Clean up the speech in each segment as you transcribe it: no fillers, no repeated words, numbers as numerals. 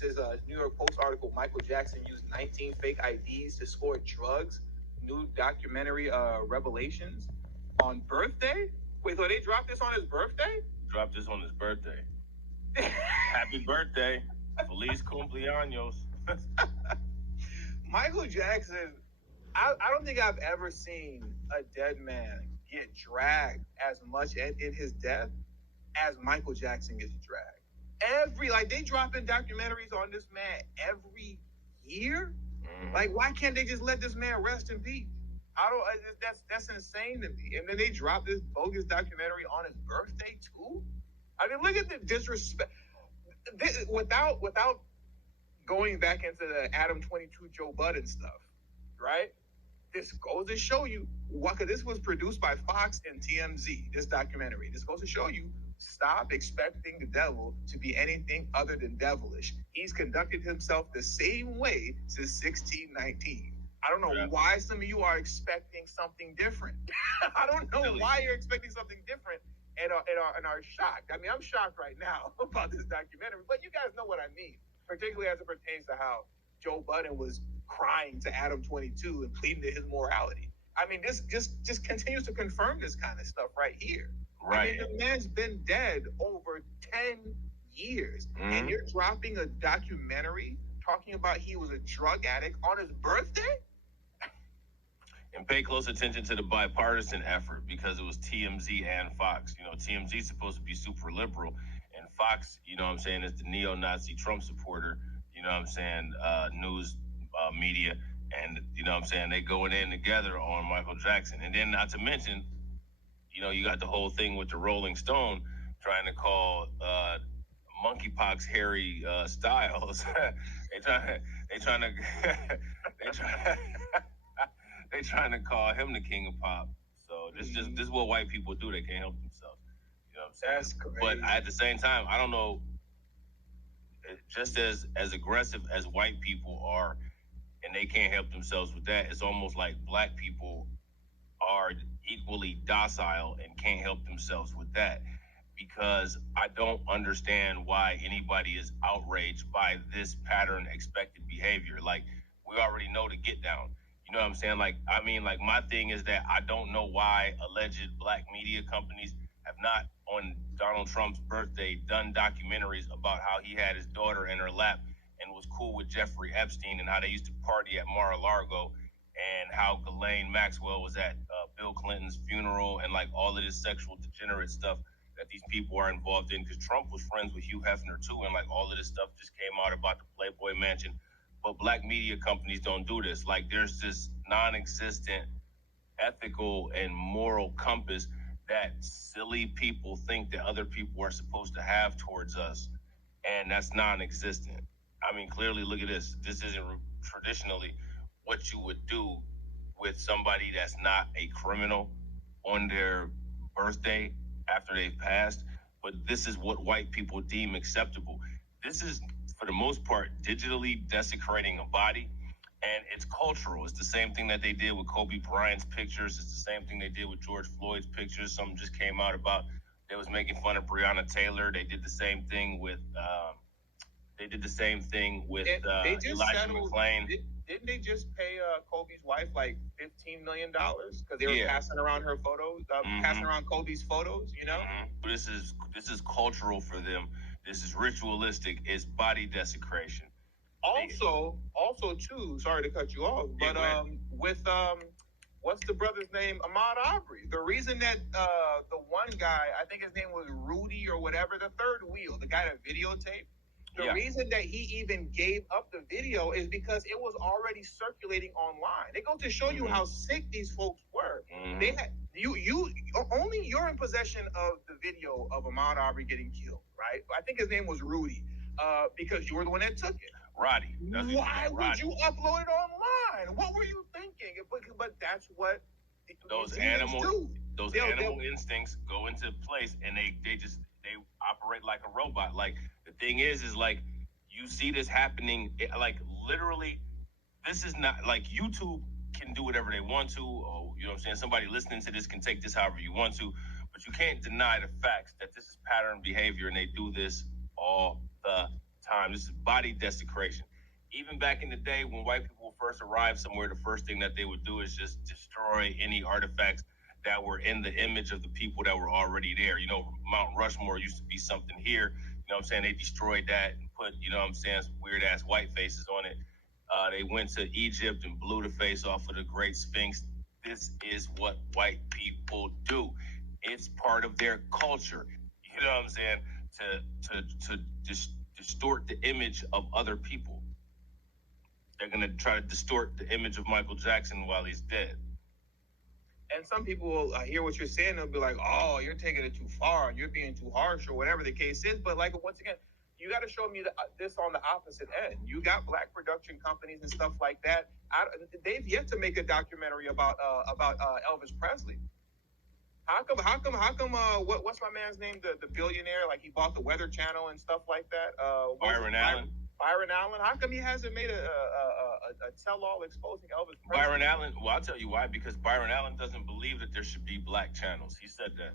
This is a New York Post article. Michael Jackson used 19 fake IDs to score drugs. New documentary revelations on birthday. Wait, so they dropped this on his birthday? Dropped this on his birthday. Happy birthday. Feliz cumpleaños. Michael Jackson, I don't think I've ever seen a dead man get dragged as much in his death as Michael Jackson gets dragged. They dropping documentaries on this man every year. Like, why can't they just let this man rest in peace? That's insane to me. And then they drop this bogus documentary on his birthday too. I mean, look at the disrespect. Without going back into the Adam 22 Joe Budden stuff, right? This goes to show you what, because this was produced by Fox and TMZ, this documentary. This goes to show you, stop expecting the devil to be anything other than devilish. He's conducted himself the same way since 1619. I don't know why some of you are expecting something different. I don't know why you're expecting something different and are shocked. I mean, I'm shocked right now about this documentary, but you guys know what I mean, particularly as it pertains to how Joe Budden was crying to Adam 22 and pleading to his morality. I mean, this just continues to confirm this kind of stuff right here. Right. I mean, the man's been dead over 10 years, and you're dropping a documentary talking about he was a drug addict on his birthday? And pay close attention to the bipartisan effort, because it was TMZ and Fox. You know, TMZ is supposed to be super liberal, and Fox, you know what I'm saying, is the neo-Nazi Trump supporter, you know what I'm saying, news media. And, you know what I'm saying, they going in together on Michael Jackson. And then, not to mention, you know, you got the whole thing with the Rolling Stone trying to call monkeypox Harry Styles. they trying to call him the king of pop. So this is what white people do. They can't help themselves. You know what I'm saying? That's crazy. But at the same time, I don't know. Just as aggressive as white people are, and they can't help themselves with that, it's almost like black people are equally docile and can't help themselves with that. Because I don't understand why anybody is outraged by this pattern expected behavior. Like, we already know the get down. You know what I'm saying? Like, I mean, like, my thing is that I don't know why alleged black media companies have not, on Donald Trump's birthday, done documentaries about how he had his daughter in her lap and was cool with Jeffrey Epstein, and how they used to party at Mar-a-Lago, and how Ghislaine Maxwell was at Bill Clinton's funeral, and like all of this sexual degenerate stuff that these people are involved in. Because Trump was friends with Hugh Hefner too, and like all of this stuff just came out about the Playboy Mansion. But black media companies don't do this. Like, there's this non-existent ethical and moral compass that silly people think that other people are supposed to have towards us, and that's non-existent. I mean, clearly, look at this. This isn't traditionally what you would do with somebody that's not a criminal on their birthday after they've passed, but this is what white people deem acceptable. This is, for the most part, digitally desecrating a body, and it's cultural. It's the same thing that they did with Kobe Bryant's pictures. It's the same thing they did with George Floyd's pictures. Something just came out about they was making fun of Breonna Taylor. They did the same thing with Elijah McClain. Didn't they just pay Kobe's wife like $15 million because they were passing around her photos, passing around Kobe's photos? You know, this is cultural for them. This is ritualistic. It's body desecration. Also, too. Sorry to cut you off, but with what's the brother's name? Ahmaud Arbery. The reason that the one guy, I think his name was Rudy or whatever, the third wheel, the guy that videotaped. The reason that he even gave up the video is because it was already circulating online. They go to show you how sick these folks were. They had you're in possession of the video of Ahmaud Arbery getting killed, right? I think his name was Rudy, because you were the one that took it. Roddy. Why would you upload it online? What were you thinking? But that's what those animal instincts go into place, and they operate like a robot. Like, the thing is like, you see this happening, like, literally, this is not like YouTube can do whatever they want to, or, you know what I'm saying, somebody listening to this can take this however you want to, but you can't deny the facts that this is pattern behavior, and they do this all the time. This is body desecration. Even back in the day when white people first arrived somewhere, the first thing that they would do is just destroy any artifacts that were in the image of the people that were already there. Mount Rushmore used to be something here. You know what I'm saying? They destroyed that and put, some weird ass white faces on it. They went to Egypt and blew the face off of the Great Sphinx. This is what white people do. It's part of their culture. You know what I'm saying? To distort the image of other people. They're gonna try to distort the image of Michael Jackson while he's dead. And some people will hear what you're saying. They'll be like, "Oh, you're taking it too far. You're being too harsh, or whatever the case is." But like once again, you got to show me this on the opposite end. You got black production companies and stuff like that. They've yet to make a documentary about Elvis Presley. How come? What's my man's name? The billionaire, like he bought the Weather Channel and stuff like that. Byron Allen. Byron Allen. How come he hasn't made a tell-all exposing Elvis Presley? Byron Allen. Well, I'll tell you why. Because Byron Allen doesn't believe that there should be black channels. He said that.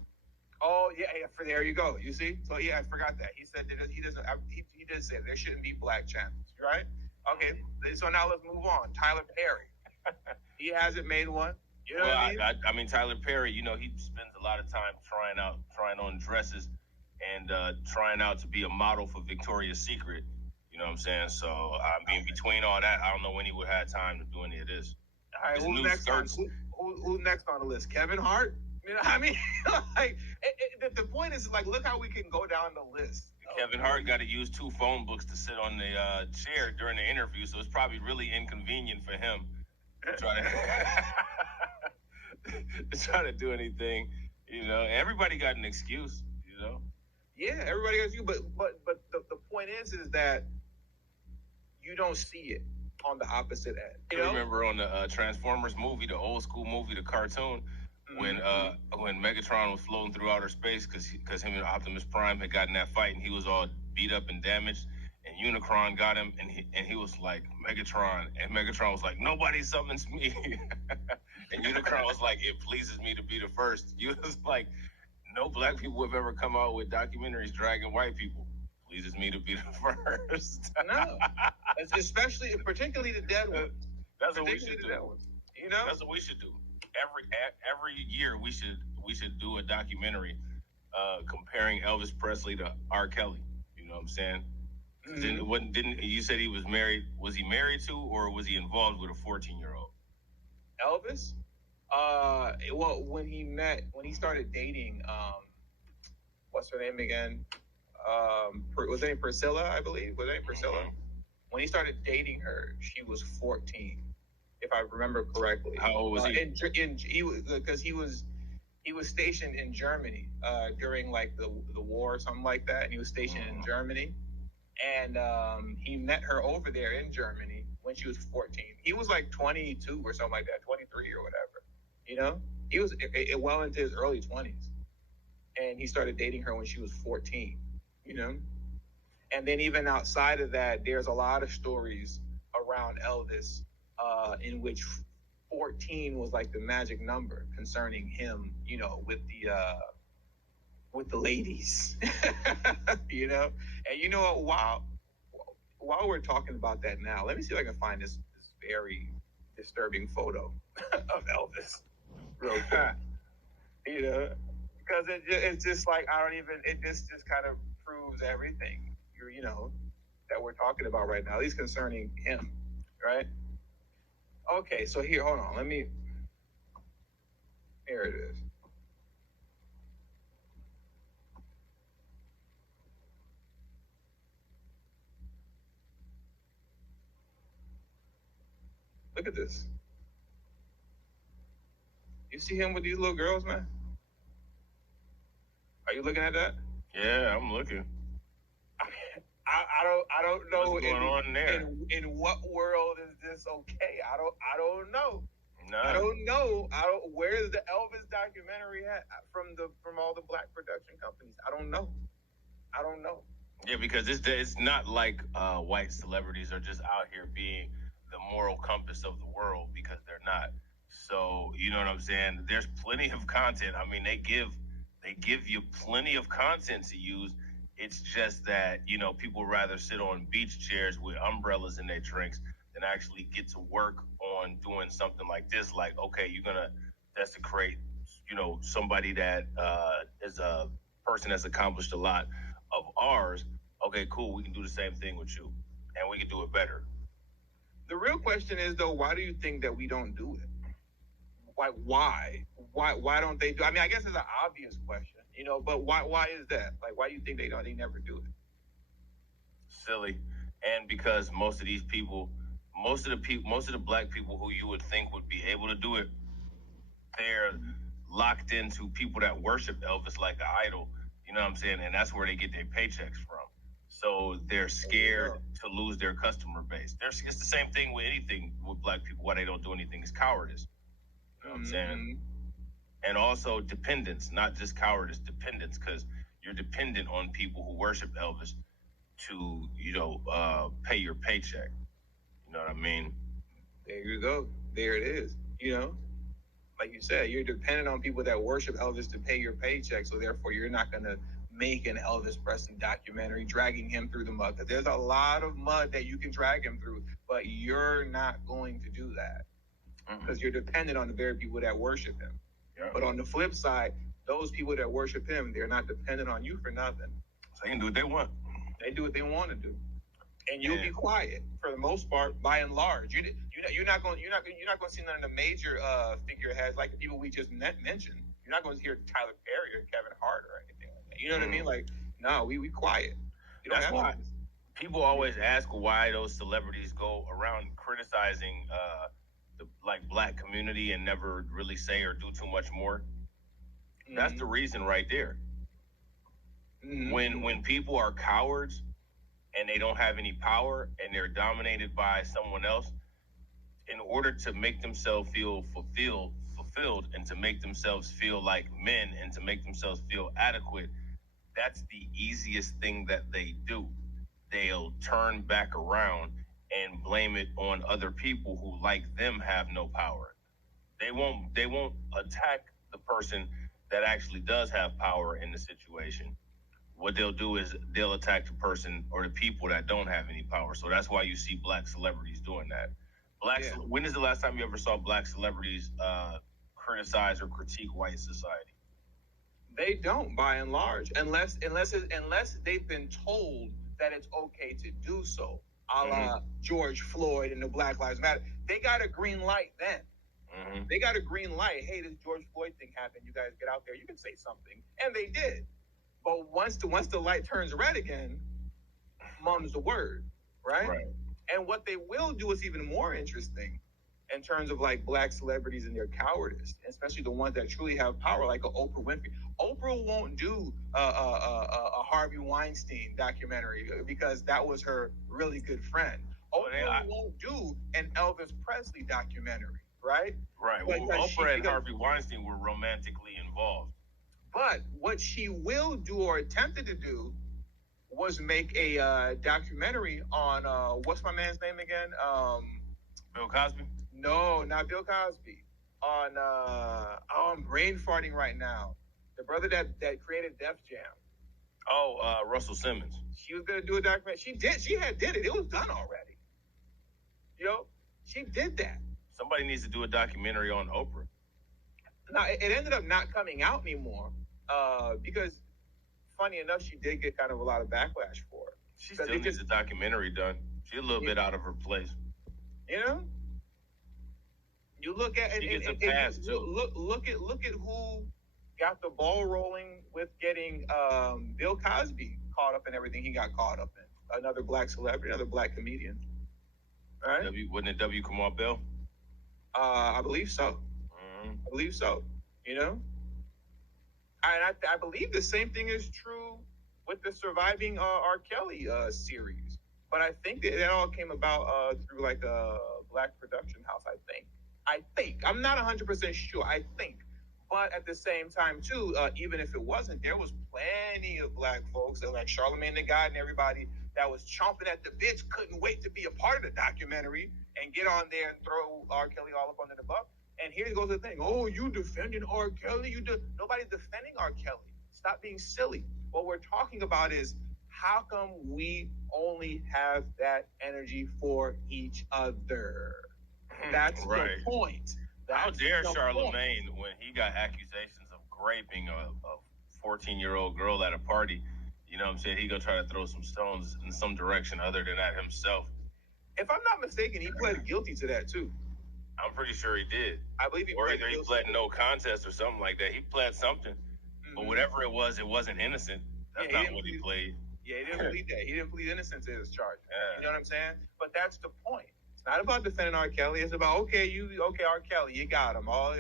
Oh yeah. There you go. You see. So yeah, I forgot that. He said that he doesn't. He did say there shouldn't be black channels. Right? Okay. So now let's move on. Tyler Perry. He hasn't made one. You know what I mean? I mean, Tyler Perry, he spends a lot of time trying on dresses and trying out to be a model for Victoria's Secret. You know what I'm saying? So, I mean, between all that, I don't know when he would have time to do any of this. All right, who's next on the list? Kevin Hart? You know what I mean? Like, the point is, like, look how we can go down the list. Kevin Hart got to use 2 phone books to sit on the chair during the interview, so it's probably really inconvenient for him to try to do anything. Everybody got an excuse. Yeah, everybody got you, but the point is that you don't see it on the opposite end. I remember on the Transformers movie, the old school movie, the cartoon, when Megatron was floating through outer space because him and Optimus Prime had gotten that fight and he was all beat up and damaged, and Unicron got him and he was like, Megatron, and Megatron was like, nobody summons me. And Unicron was like, it pleases me to be the first. You was like, no black people have ever come out with documentaries dragging white people. Pleases me to be the first. No, particularly the dead ones. That's what we should do. That's what we should do. Every year we should do a documentary comparing Elvis Presley to R. Kelly. You know what I'm saying? Mm-hmm. Didn't you said he was married? Was he married to, or was he involved with a 14-year-old? Elvis? Well, when he started dating, what's her name again? Was her name Priscilla, I believe? Was her name Priscilla? Mm-hmm. When he started dating her, she was 14, if I remember correctly. How old was he? Because he was stationed in Germany during like the war or something like that, and he was stationed in Germany, and he met her over there in Germany when she was 14. He was like 22 or something like that, 23 or whatever. He was well into his early 20s, and he started dating her when she was 14. And then even outside of that, there's a lot of stories around Elvis in which 14 was like the magic number concerning him, with the ladies, And while we're talking about that now, let me see if I can find this very disturbing photo of Elvis real quick. Because it's just like, it just kind of proves everything, that we're talking about right now, at least concerning him, right? Okay, so here, hold on, here it is. Look at this. You see him with these little girls, man? Are you looking at that? Yeah, I'm looking. I don't know what's going on there. In what world is this okay? I don't know. No. I don't know. Where's the Elvis documentary at from all the black production companies? I don't know. Yeah, because it's not like white celebrities are just out here being the moral compass of the world, because they're not. So, you know what I'm saying? There's plenty of content. I mean, they give you plenty of content to use It's just that, you know, people rather sit on beach chairs with umbrellas in their drinks than actually get to work on doing something like this. Like, okay, you're going to desecrate, you know, somebody that is a person that's accomplished a lot of ours. Okay, cool. We can do the same thing with you, and we can do it better. The real question is, though, why do you think that we don't do it? Like, why don't they do? I mean, I guess it's an obvious question, you know, but why is that? Like, why do you think they never do it? Silly. And because most of these people, most of the black people who you would think would be able to do it, they're locked into people that worship Elvis like an idol. You know what I'm saying? And that's where they get their paychecks from. So they're scared to lose their customer base. It's the same thing with anything with black people. Why they don't do anything is cowardice. You know what I'm saying? And also dependence, not just cowardice, dependence, because you're dependent on people who worship Elvis to, you know, pay your paycheck. You know what I mean? There you go. There it is. You know, like you said, you're dependent on people that worship Elvis to pay your paycheck. So therefore, you're not going to make an Elvis Presley documentary dragging him through the mud. Because there's a lot of mud that you can drag him through, but you're not going to do that because you're dependent on the very people that worship him. Yeah. But on the flip side, those people that worship him, they're not dependent on you for nothing. So they can do what they want. They do what they want to do, and you'll be quiet for the most part. By and large, you're not going to see none of the major figureheads like the people we just mentioned. You're not going to hear Tyler Perry or Kevin Hart or anything like that. You know what I mean? Like, no, we quiet. That's why people always ask why those celebrities go around criticizing the black community and never really say or do too much more. That's the reason right there. When people are cowards and they don't have any power and they're dominated by someone else, in order to make themselves feel fulfilled and to make themselves feel like men and to make themselves feel adequate, that's the easiest thing that they do. They'll turn back around and blame it on other people who, like them, have no power. They won't attack the person that actually does have power in the situation. What they'll do is they'll attack the person or the people that don't have any power. So that's why you see black celebrities doing that. When is the last time you ever saw black celebrities criticize or critique white society? They don't, by and large, unless they've been told that it's okay to do so, a la George Floyd and the Black Lives Matter. They got a green light then. They got a green light. Hey, this George Floyd thing happened. You guys get out there. You can say something, and they did. But once the light turns red again, mum's the word, right? And what they will do is even more interesting in terms of like black celebrities and their cowardice, especially the ones that truly have power, like Oprah Winfrey. Oprah won't do a Harvey Weinstein documentary because that was her really good friend. Oprah won't do an Elvis Presley documentary, right? Right. Well, Oprah and Harvey Weinstein were romantically involved. But what she will do or attempted to do was make a documentary on what's my man's name again? Bill Cosby? No, not Bill Cosby. On I'm brain farting right now. The brother that created Def Jam. Russell Simmons. She was gonna do a documentary. She did. She did it. It was done already. You know, she did that. Somebody needs to do a documentary on Oprah. Now it ended up not coming out anymore because, funny enough, she did get kind of a lot of backlash for it. She still needs a documentary done. She's a little bit out of her place. You know, you look at she gets a pass too. Look at who got the ball rolling with getting Bill Cosby caught up in everything he got caught up in. Another black celebrity, another black comedian. All right? Wasn't it W. Kamau Bell? I believe so. I believe so. You know, and I believe the same thing is true with the Surviving R. Kelly series. But I think that all came about through like a black production house. I think I'm not 100% sure. I think, but at the same time too, even if it wasn't, there was plenty of black folks that like Charlamagne the God and everybody that was chomping at the bits, couldn't wait to be a part of the documentary and get on there and throw R. Kelly all up under the bus. And here goes the thing. Oh, you defending R. Kelly? Nobody's defending R. Kelly. Stop being silly. What we're talking about is How come we only have that energy for each other? That's right. the point. How That's dare the Charlemagne, point. when he got accusations of raping a 14-year-old girl at a party, you know what I'm saying? He gonna try to throw some stones in some direction other than at himself. If I'm not mistaken, he pled guilty to that too. I'm pretty sure he did. I believe he or pled either he guilty. pled no contest or something like that. He pled something, but whatever it wasn't innocent. That's Yeah, not what he played. Yeah, he didn't plead that. He didn't plead innocent to his charge. Yeah. You know what I'm saying? But that's the point. It's not about defending R. Kelly. It's about okay, R. Kelly, you got him. All the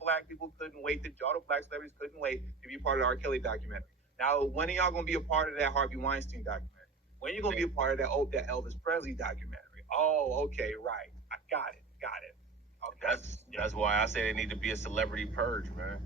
black people couldn't wait. All the black celebrities couldn't wait to be part of the R. Kelly documentary. Now, when are y'all gonna be a part of that Harvey Weinstein documentary? When are you gonna be a part of that Elvis Presley documentary? Oh, okay, right. I got it. Okay. That's why I say they need to be a celebrity purge, man.